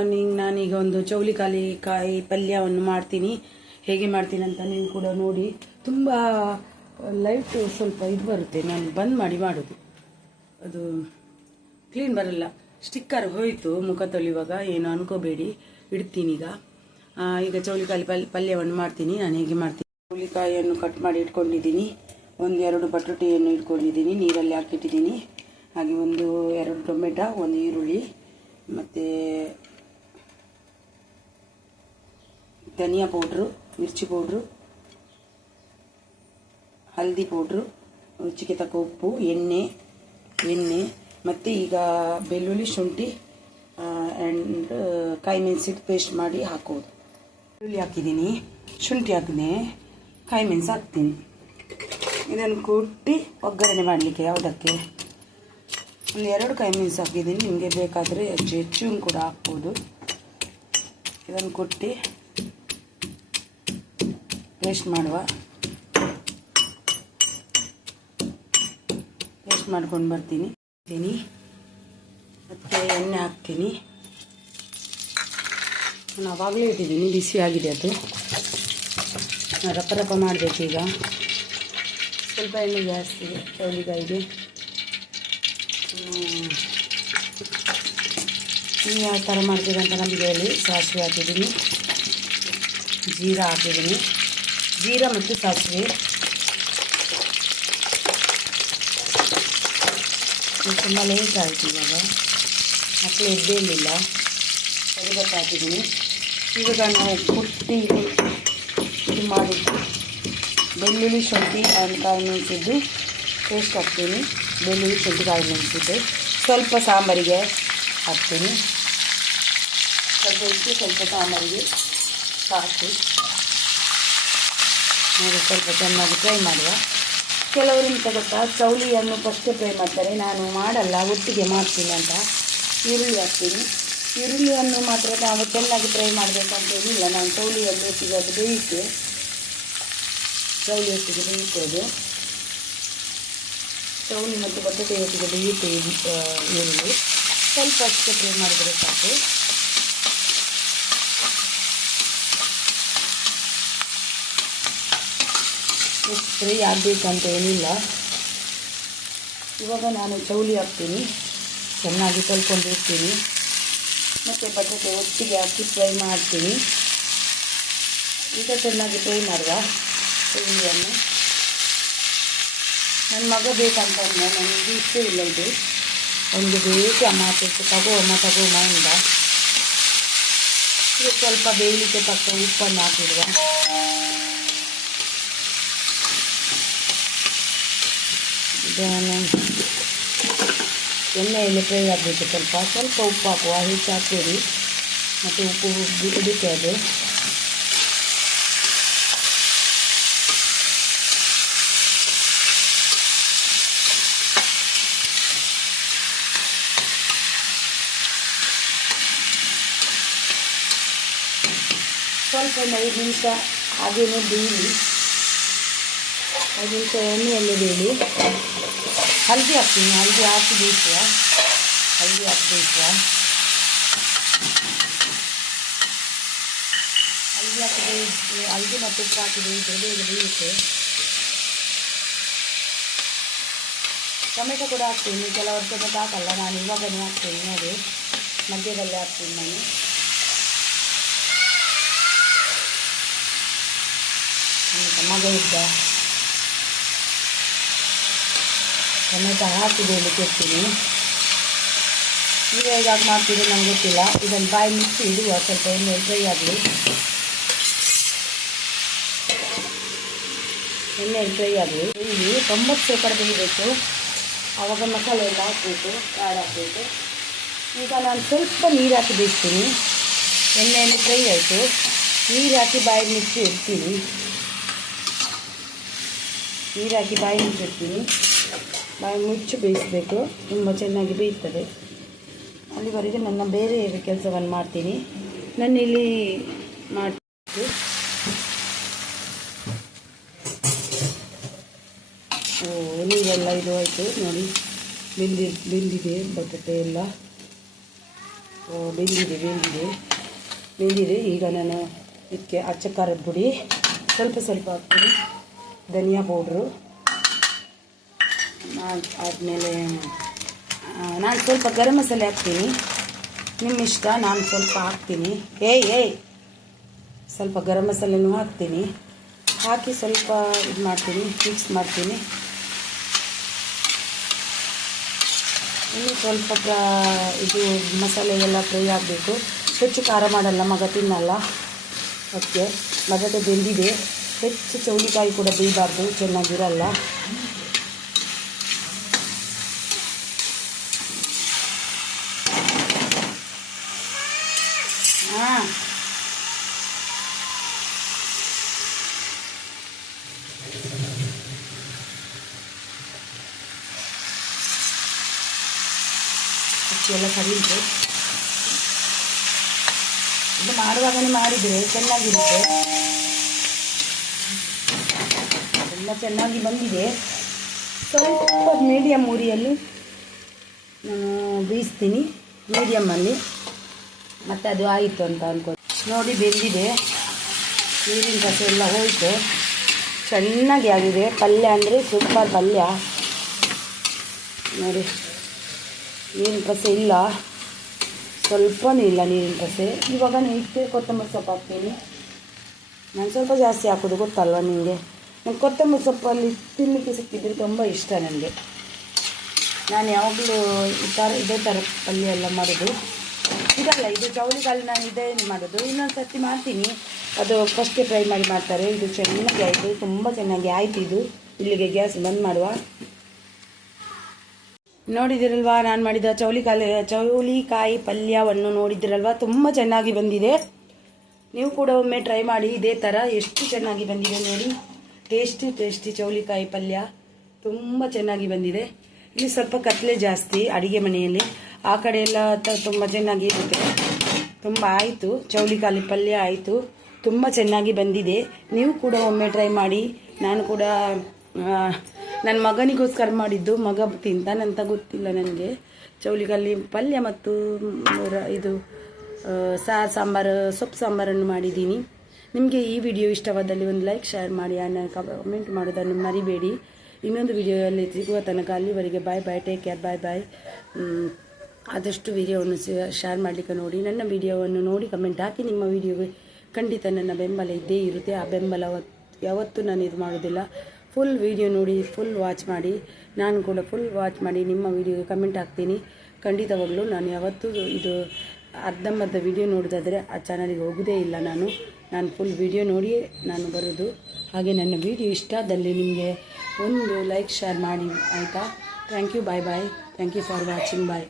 Morning ನಾನೀಗ ಒಂದು ಚೌಳಿಕಾಲಿ ಕಾಯಿ ಪಲ್ಯವನ್ನು ಮಾಡ್ತೀನಿ. ಹೇಗೆ ಮಾಡ್ತೀನಿ ಅಂತ ನೀವು ಕೂಡ ನೋಡಿ. ತುಂಬ ಲೈಟ್ ಸ್ವಲ್ಪ ಇದು ಬರುತ್ತೆ. ನಾನು ಬಂದ್ ಮಾಡಿ ಮಾಡೋದು. ಅದು ಕ್ಲೀನ್ ಬರಲ್ಲ. ಸ್ಟಿಕ್ಕರ್ ಹೋಯಿತು ಮುಖ ತೊಳೆಯುವಾಗ. ಏನು ಅನ್ಕೋಬೇಡಿ. ಇಡ್ತೀನಿ ಈಗ. ಈಗ ಚೌಳಿಕಾಯಿ ಪಲ್, ಪಲ್ಯವನ್ನು ಮಾಡ್ತೀನಿ. ನಾನು ಹೇಗೆ ಮಾಡ್ತೀನಿ? ಚೌಳಿಕಾಯಿಯನ್ನು ಕಟ್ ಮಾಡಿ ಇಟ್ಕೊಂಡಿದ್ದೀನಿ. ಒಂದು ಎರಡು ಬಟಾಟೆಯನ್ನು ಇಟ್ಕೊಂಡಿದ್ದೀನಿ. ನೀರಲ್ಲಿ ಹಾಕಿಟ್ಟಿದ್ದೀನಿ. ಹಾಗೆ ಒಂದು ಎರಡು ಟೊಮೆಟೊ, ಒಂದು ಈರುಳ್ಳಿ, ಮತ್ತು ಧನಿಯಾ ಪೌಡ್ರು, ಮಿರ್ಚಿ ಪೌಡ್ರು, ಹಲ್ದಿ ಪೌಡ್ರು, ರುಚಿಗೆ ತಕ್ಕ ಉಪ್ಪು, ಎಣ್ಣೆ ಎಣ್ಣೆ ಮತ್ತು ಈಗ ಬೆಳ್ಳುಳ್ಳಿ ಶುಂಠಿ ಆ್ಯಂಡ್ ಕಾಯಿ ಮೆಣಸಿಟ್ಟು ಪೇಸ್ಟ್ ಮಾಡಿ ಹಾಕೋದು. ಬೆಳ್ಳುಳ್ಳಿ ಹಾಕಿದ್ದೀನಿ, ಶುಂಠಿ ಹಾಕಿದೆ ಕಾಯಿ ಮೆಣಸು ಹಾಕ್ತೀನಿ. ಇದನ್ನು ಕುಟ್ಟಿ ಒಗ್ಗರಣೆ ಮಾಡಲಿಕ್ಕೆ ಯಾವುದಕ್ಕೆ? ಒಂದು ಎರಡು ಕಾಯಿ ಮೆಣಸು ಹಾಕಿದ್ದೀನಿ, ನಿಮಗೆ ಬೇಕಾದರೆ ಹೆಚ್ಚು ಹೆಚ್ಚು ಕೂಡ ಹಾಕ್ಬೋದು. ಇದನ್ನು ಕುಟ್ಟಿ ಪೇಸ್ಟ್ ಮಾಡುವ. ಪೇಸ್ಟ್ ಮಾಡ್ಕೊಂಡು ಬರ್ತೀನಿ. ತೀನಿ ಮತ್ತು ಎಣ್ಣೆ ಹಾಕ್ತೀನಿ. ನಾನು ಆವಾಗಲೇ ಇಟ್ಟಿದ್ದೀನಿ. ಬಿಸಿ ಆಗಿದೆ ಅದು. ನಾನು ರಪ್ಪ ರಪ್ಪ ಮಾಡಬೇಕೀಗ ಸ್ವಲ್ಪ ಎಣ್ಣೆ ಜಾಸ್ತಿ ಚೌಳಿಕಾಯಿಗೆ. ನೀವು ಯಾವ ಥರ ಮಾಡ್ತೀರಂತ ನಮಗೆ ಹೇಳಿ. ಸಾಸಿವೆ ಹಾಕಿದ್ದೀನಿ. ಜೀರಾ ಹಾಕಿದ್ದೀನಿ. ಜೀರಾ ಮತ್ತು ಸಾಸಿವೆ ಇದು ತುಂಬ ಲೇಟ್ ಆಯಿತು ಇವಾಗ ಮಕ್ಕಳು ಎದ್ದೇಳಿಲ್ಲ ಕರಿಬೇವು ಹಾಕಿದ್ದೀನಿ ಇವಾಗ ನಾವು ಕುಟ್ಟಿ ಇದು ಮಾಡಿದ್ದು ಬೆಳ್ಳುಳ್ಳಿ ಶುಂಠಿ ಆ್ಯಂಡ್ ಕಾಯಿ ಮೆಣಸಿದ್ದು ಪೇಸ್ಟ್ ಹಾಕ್ತೀನಿ ಬೆಳ್ಳುಳ್ಳಿ ಶುಂಠಿ ಕಾಯಿ ಮೆಣಸಿದ್ದು ಸ್ವಲ್ಪ ಸಾಂಬಾರಿಗೆ ಹಾಕ್ತೀನಿ ಸ್ವಲ್ಪ ಇಟ್ಟು ಸ್ವಲ್ಪ ಸಾಂಬಾರಿಗೆ ಸಾಕು ನೋಡಿ, ಸ್ವಲ್ಪ ಚೆನ್ನಾಗಿ ಫ್ರೈ ಮಾಡುವ. ಕೆಲವರು ಎಂತ ಗೊತ್ತಾ, ಚೌಳಿಯನ್ನು ಫಸ್ಟೇ ಫ್ರೈ ಮಾಡ್ತಾರೆ. ನಾನು ಮಾಡಲ್ಲ, ಒಟ್ಟಿಗೆ ಮಾಡ್ತೀನಿ ಅಂತ. ಈರುಳ್ಳಿ ಹಾಕ್ತೀನಿ. ಈರುಳ್ಳಿಯನ್ನು ಮಾತ್ರ ನಾವು ಚೆನ್ನಾಗಿ ಫ್ರೈ ಮಾಡಬೇಕಂತ ಏನಿಲ್ಲ. ನಾನು ಚೌಳಿಯಲ್ಲಿ ಒಟ್ಟಿಗೆ ಅದು ಬೇಯಿಸಿ, ಚೌಳಿ ಒಟ್ಟಿಗೆ ಬೇಯಿಸೋದು ಚೌಳಿ ಮತ್ತು ಬಟ್ಟೆ ಒಟ್ಟಿಗೆ ಬೇಯುತ್ತೆ ಈರುಳ್ಳಿ. ಸ್ವಲ್ಪ ಅಷ್ಟೇ ಫ್ರೈ ಮಾಡಿದರೆ ಸಾಕು. ಫ್ರೈ ಆಗಬೇಕಂತ ಏನಿಲ್ಲ. ಇವಾಗ ನಾನು ಚೌಳಿ ಹಾಕ್ತೀನಿ. ಚೆನ್ನಾಗಿ ಕಲ್ಕೊಂಡಿರ್ತೀನಿ. ಮತ್ತು ಬಟಾಟೆ ಒಟ್ಟಿಗೆ ಹಾಕಿ ಫ್ರೈ ಮಾಡ್ತೀನಿ. ಈಗ ಚೆನ್ನಾಗಿ ಫ್ರೈ ಮಾಡುವ ಚೌಳಿಯನ್ನು ನನ್ನ ಮಗ ಬೇಕಂತ ನನಗೆ ಇಷ್ಟ ಇಲ್ಲ ಇದು. ಒಂದು ಬೇಕು ಅಮ್ಮ ಹಾಕಿ ತಗೋ, ಅಮ್ಮ ಅಂದ. ಇದು ಸ್ವಲ್ಪ ಬೇಯಲಿಕ್ಕೆ ತಕ್ಕ ಉಪ್ಪನ್ನು ಹಾಕಿಡುವ. ಇದನ್ನು ಎಣ್ಣೆಯಲ್ಲಿ ಫ್ರೈ ಆಗಬೇಕು ಸ್ವಲ್ಪ ಸ್ವಲ್ಪ ಉಪ್ಪು ಹಾಕುವ ಹೆಚ್ಚು ಹಾಕ್ಬೇಡಿ ಮತ್ತು ಉಪ್ಪು ಬಿಡಬೇಕು ಅದು ಸ್ವಲ್ಪ ಒಂದು ಐದು ನಿಮಿಷ ಹಾಗೇನೆ ಬೇಯಲಿ ಐದು ನಿಮಿಷ ಎಣ್ಣೆಯಲ್ಲಿ ಬೇಯಲಿ ಹಲ್ದಿ ಹಾಕ್ತೀನಿ, ಹಲ್ದಿ ಹಾಕಿ ಬೇಯಿಸುವ ಹಲ್ದಿ ಹಾಕಿ ಬೇಯಿಸುವ ಹಲ್ದಿ ಹಾಕಿ ಬೇಯಿಸಿ ಹಲ್ದಿ ಮತ್ತು ಉಪ್ಪು ಹಾಕಿ ಬೇಯಿಸಿದ್ರೆ ಬೇಗ ಬೇಯುತ್ತೆ. ಟೊಮೆಟೊ ಕೂಡ ಹಾಕ್ತೀನಿ, ಕೆಲವರು ಟೊಮೆಟೊ ಹಾಕಲ್ಲ, ನಾನು ಇವಾಗನೇ ಹಾಕ್ತೀನಿ, ನೋಡಿ. ಮಧ್ಯದಲ್ಲಿ ಹಾಕ್ತೀನಿ ನಾನು. ನನ್ನ ಮಗ ಇದ್ದ. ಟೊಮೆಟೊ ಹಾಕಿ ಬೇಯಲಿಕ್ಕೆ ಇರ್ತೀನಿ ಈಗ ಹೇಗಾಗಿ ಮಾಡ್ತೀನಿ ನಂಗೆ ಗೊತ್ತಿಲ್ಲ. ಇದನ್ನು ಬಾಯಿ ಮುಚ್ಚಿ ಇಡುವ. ಸ್ವಲ್ಪ ಎಣ್ಣೆ ಫ್ರೈ ಆಗಲಿ. ಎಣ್ಣೆ ಫ್ರೈ ಆಗಲಿ. ಇಲ್ಲಿ ತೊಂಬತ್ತು ಶೇಕಡ ಬೇಯಬೇಕು ಆವಾಗ ಮಸಾಲೆ ಎಲ್ಲ ಹಾಕಬೇಕು, ಕಾಳು ಹಾಕಬೇಕು. ಈಗ ನಾನು ಸ್ವಲ್ಪ ನೀರು ಹಾಕಿ ಬೇಯಿಸ್ತೀನಿ. ಎಣ್ಣೆಯಲ್ಲಿ ಫ್ರೈ ಆಯಿತು. ನೀರು ಹಾಕಿ ಬಾಯಿ ಮುಚ್ಚಿ ಇಡ್ತೀನಿ. ನೀರು ಹಾಕಿ ಬಾಯಿ ಮುಚ್ಚಿಡ್ತೀನಿ ಬಾಯಿ ಮುಚ್ಚಿ ಬೇಯಿಸಬೇಕು. ತುಂಬ ಚೆನ್ನಾಗಿ ಬೇಯ್ತದೆ. ಅಲ್ಲಿವರೆಗೆ ನನ್ನ ಬೇರೆ ಕೆಲಸವನ್ನು ಮಾಡ್ತೀನಿ. ನಾನು ಇಲ್ಲಿ ಮಾಡಿ ಓ ನೀರೆಲ್ಲ ಇದು ಆಯಿತು. ನೋಡಿ, ಬೆಂದಿ, ಬೆಂದಿದೆ, ಬಟಾಟೆ ಎಲ್ಲ. ಓ, ಬೆಂದಿದೆ ಬೆಂದಿದೆ. ಬೆಂದಿದೆ. ಈಗ ನಾನು ಇದಕ್ಕೆ ಅಚ್ಚ ಖಾರದ ಪುಡಿ, ಸ್ವಲ್ಪ ಸ್ವಲ್ಪ ಹಾಕ್ತೀನಿ. ಧನಿಯಾ ಪೌಡ್ರು. ಆದಮೇಲೆ ನಾನು ಸ್ವಲ್ಪ ಗರಂ ಮಸಾಲೆ ಹಾಕ್ತೀನಿ. ನಿಮ್ಮ ಇಷ್ಟ ನಾನು ಸ್ವಲ್ಪ ಹಾಕ್ತೀನಿ. ಏಯ್ ಏಯ್! ಸ್ವಲ್ಪ ಗರಂ ಮಸಾಲೆನೂ ಹಾಕ್ತೀನಿ. ಹಾಕಿ ಸ್ವಲ್ಪ ಇದು ಮಾಡ್ತೀನಿ ಮಿಕ್ಸ್ ಮಾಡ್ತೀನಿ. ಇನ್ನು ಸ್ವಲ್ಪ ಇದು ಮಸಾಲೆ ಎಲ್ಲ ಫ್ರೈ ಆಗಬೇಕು. ಹೆಚ್ಚು ಖಾರ ಮಾಡಲ್ಲ, ಮಗ ತಿನ್ನಲ್ಲ. ಓಕೆ ಮಗದ ಬೆಂದಿದೆ. ಹೆಚ್ಚು ಚೌಳಿಕಾಯಿ ಕೂಡ ಬೇಯಬಾರ್ದು, ಚೆನ್ನಾಗಿರಲ್ಲ. ಎಲ್ಲ ಕರಿಯುತ್ತೆ ಇದು ಮಾಡುವಾಗಲೇ ಮಾಡಿದರೆ ಚೆನ್ನಾಗಿರುತ್ತೆ. ಎಲ್ಲ ಚೆನ್ನಾಗಿ ಬಂದಿದೆ. ಸ್ವಲ್ಪ ಮೀಡಿಯಮ್ ಉರಿಯಲ್ಲಿ ಬೇಯಿಸ್ತೀನಿ ಮೀಡಿಯಮ್ಮಲ್ಲಿ ಮತ್ತು ಅದು ಆಯಿತು ಅಂತ ಅನ್ಕೋ ನೋಡಿ ಬೆಂದಿದೆ. ನೀರಿನ ಕಸ ಎಲ್ಲ ಹೋಯಿತು. ಚೆನ್ನಾಗಿ ಆಗಿದೆ. ಪಲ್ಯ ಅಂದರೆ ಸೂಪರ್ ಪಲ್ಯ. ನೋಡಿ. ನೀರಿನ ರಸೆ ಇಲ್ಲ. ಸ್ವಲ್ಪನೂ ಇಲ್ಲ ನೀರಿನ ರಸೆ ಇವಾಗ ಇಟ್ಟು ಕೊತ್ತಂಬರಿ ಸೊಪ್ಪು ಹಾಕ್ತೀನಿ. ನಾನು ಸ್ವಲ್ಪ ಜಾಸ್ತಿ ಹಾಕೋದು ಗೊತ್ತಲ್ವ ನಿಮಗೆ ನಾನು ಕೊತ್ತಂಬರಿ ಸೊಪ್ಪಲ್ಲಿ ತಿನ್ನಲಿಕ್ಕೆ ಸಿಕ್ಕಿದ್ರೆ ತುಂಬ ಇಷ್ಟ ನನಗೆ. ನಾನು ಯಾವಾಗಲೂ ಈ ಥರ, ಇದೇ ಥರ ಪಲ್ಯ ಎಲ್ಲ ಮಾಡೋದು. ಇದಲ್ಲ, ಇದು ಚೌಳಿಕಾಲು ನಾನು ಇದೇ ಮಾಡೋದು. ಇನ್ನೊಂದು ಸರ್ತಿ ಮಾಡ್ತೀನಿ. ಅದು ಫಸ್ಟೇ ಫ್ರೈ ಮಾಡಿ ಮಾಡ್ತಾರೆ. ಇದು ಚೆನ್ನಾಗಿ ಆಯಿತು. ತುಂಬ ಚೆನ್ನಾಗಿ ಆಯಿತು ಇದು. ಇಲ್ಲಿಗೆ ಗ್ಯಾಸ್ ಬಂದ್ ಮಾಡುವ. ನೋಡಿದಿರಲ್ವಾ? ನಾನು ಮಾಡಿದ ಚೌಲಿಕಾಯಿ ಚೌಳಿಕಾಯಿ ಪಲ್ಯವನ್ನು ನೋಡಿದಿರಲ್ವಾ? ತುಂಬ ಚೆನ್ನಾಗಿ ಬಂದಿದೆ. ನೀವು ಕೂಡ ಒಮ್ಮೆ ಟ್ರೈ ಮಾಡಿ ಇದೇ ಥರ ಎಷ್ಟು ಚೆನ್ನಾಗಿ ಬಂದಿದೆ ನೋಡಿ. ಟೇಸ್ಟಿ ಟೇಸ್ಟಿ ಚೌಲಿಕಾಯಿ ಪಲ್ಯ. ತುಂಬ ಚೆನ್ನಾಗಿ ಬಂದಿದೆ. ಇಲ್ಲಿ ಸ್ವಲ್ಪ ಕತ್ಲೆ ಜಾಸ್ತಿ ಅಡುಗೆ ಮನೆಯಲ್ಲಿ. ಆ ಕಡೆ ಎಲ್ಲ ತುಂಬ ಚೆನ್ನಾಗಿ ಇರುತ್ತೆ. ತುಂಬ ಆಯಿತು. ಚೌಳಿಕಾಯಿ ಪಲ್ಯ ಆಯಿತು. ತುಂಬ ಚೆನ್ನಾಗಿ ಬಂದಿದೆ. ನೀವು ಕೂಡ ಒಮ್ಮೆ ಟ್ರೈ ಮಾಡಿ. ನಾನು ಕೂಡ ನನ್ನ ಮಗನಿಗೋಸ್ಕರ ಮಾಡಿದ್ದು ಮಗ ತಿಂತಾನಂತ ಗೊತ್ತಿಲ್ಲ ನನಗೆ. ಚೌಳಿಗಲ್ಲಿ ಪಲ್ಯ ಮತ್ತು ಇದು ಸಾರು ಸಾಂಬಾರು, ಸೊಪ್ಪು ಸಾಂಬಾರನ್ನು ಮಾಡಿದ್ದೀನಿ. ನಿಮಗೆ ಈ ವಿಡಿಯೋ ಇಷ್ಟವಾದಲ್ಲಿ ಒಂದು ಲೈಕ್, ಶೇರ್ ಮಾಡಿ ಅನ್ನ ಕಮೆಂಟ್ ಮಾಡೋದನ್ನು ಮರಿಬೇಡಿ. ಇನ್ನೊಂದು ವಿಡಿಯೋದಲ್ಲಿ ಸಿಗುವ ತನಕ ಅಲ್ಲಿವರೆಗೆ ಬಾಯ್ ಬಾಯ್ ಟೇಕ್ ಕೇರ್ ಬಾಯ್ ಬಾಯ್ ಆದಷ್ಟು ವಿಡಿಯೋವನ್ನು ಶೇರ್ ಮಾಡಲಿಕ್ಕೆ ನೋಡಿ. ನನ್ನ ವಿಡಿಯೋವನ್ನು ನೋಡಿ ಕಮೆಂಟ್ ಹಾಕಿ. ನಿಮ್ಮ ವಿಡಿಯೋಗೆ ಖಂಡಿತ ನನ್ನ ಬೆಂಬಲ ಇದ್ದೇ ಇರುತ್ತೆ. ಆ ಬೆಂಬಲ ಯಾವತ್ತೂ ನಾನು ಇದು ಮಾಡೋದಿಲ್ಲ ಫುಲ್ ವಿಡಿಯೋ ನೋಡಿ ಫುಲ್ ವಾಚ್ ಮಾಡಿ, ನಾನು ಕೂಡ ಫುಲ್ ವಾಚ್ ಮಾಡಿ ನಿಮ್ಮ ವಿಡಿಯೋಗೆ ಕಮೆಂಟ್ ಹಾಕ್ತೀನಿ. ಖಂಡಿತವಾಗಲೂ ನಾನು ಯಾವತ್ತೂ ಇದು ಅರ್ಧಂಬರ್ಧ ವಿಡಿಯೋ ನೋಡೋದಾದರೆ ಆ ಚಾನಲಿಗೆ ಹೋಗೋದೇ ಇಲ್ಲ ನಾನು. ನಾನು ಫುಲ್ ವಿಡಿಯೋ ನೋಡಿಯೇ ನಾನು ಬರೋದು. ಹಾಗೆ ನನ್ನ ವಿಡಿಯೋ ಇಷ್ಟ ಆದಲ್ಲಿ ನಿಮಗೆ ಒಂದು ಲೈಕ್ ಶೇರ್ ಮಾಡಿ, ಆಯಿತಾ? Thank you bye bye thank you for watching bye